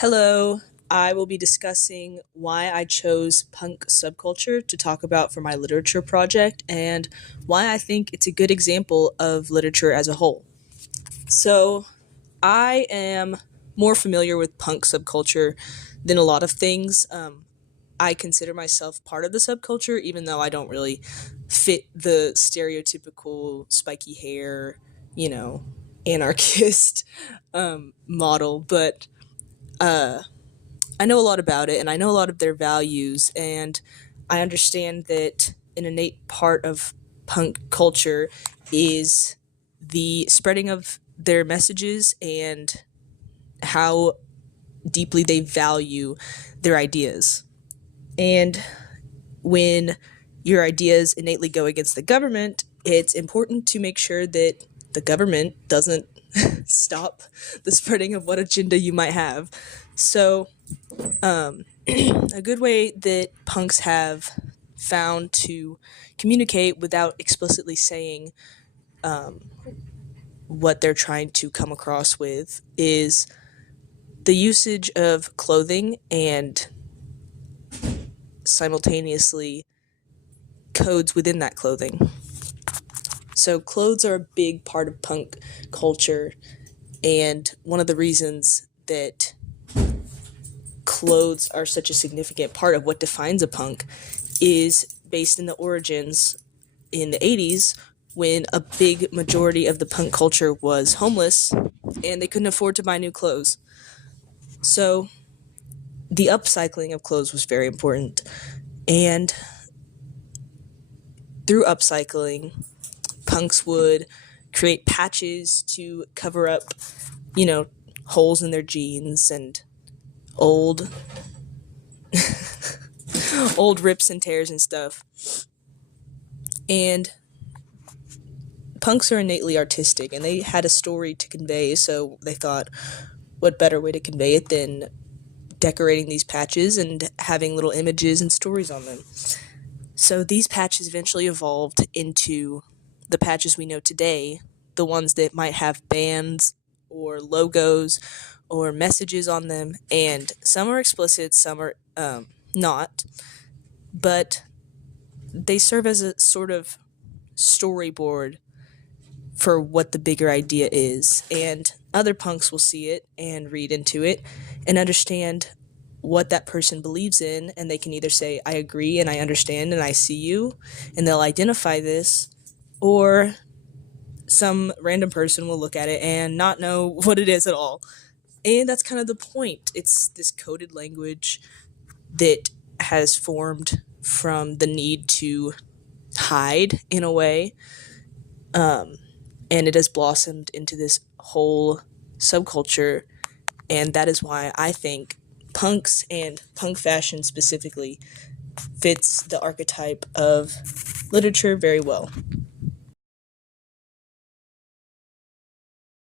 Hello, I will be discussing why I chose punk subculture to talk about for my literature project and why I think it's a good example of literature as a whole. So, I am more familiar with punk subculture than a lot of things. I consider myself part of the subculture, even though I don't really fit the stereotypical spiky hair, you know, anarchist model, but uh, I know a lot about it and I know a lot of their values, and I understand that an innate part of punk culture is the spreading of their messages and how deeply they value their ideas. And when your ideas innately go against the government, it's important to make sure that the government doesn't stop the spreading of what agenda you might have. So, a good way that punks have found to communicate without explicitly saying what they're trying to come across with is the usage of clothing and simultaneously codes within that clothing. So, clothes are a big part of punk culture, and one of the reasons that clothes are such a significant part of what defines a punk is based in the origins in the 80s when a big majority of the punk culture was homeless and they couldn't afford to buy new clothes. So the upcycling of clothes was very important. And through upcycling, punks would create patches to cover up, you know, holes in their jeans and old old rips and tears and stuff. And punks are innately artistic and they had a story to convey, so they thought, what better way to convey it than decorating these patches and having little images and stories on them. So these patches eventually evolved into the patches we know today, the ones that might have bands or logos or messages on them, and some are explicit, some are not, but they serve as a sort of storyboard for what the bigger idea is, and other punks will see it and read into it and understand what that person believes in, and they can either say, I agree and I understand and I see you, and they'll identify this, or some random person will look at it and not know what it is at all. And that's kind of the point. It's this coded language that has formed from the need to hide in a way, and it has blossomed into this whole subculture, and that is why I think punks and punk fashion specifically fits the archetype of literature very well.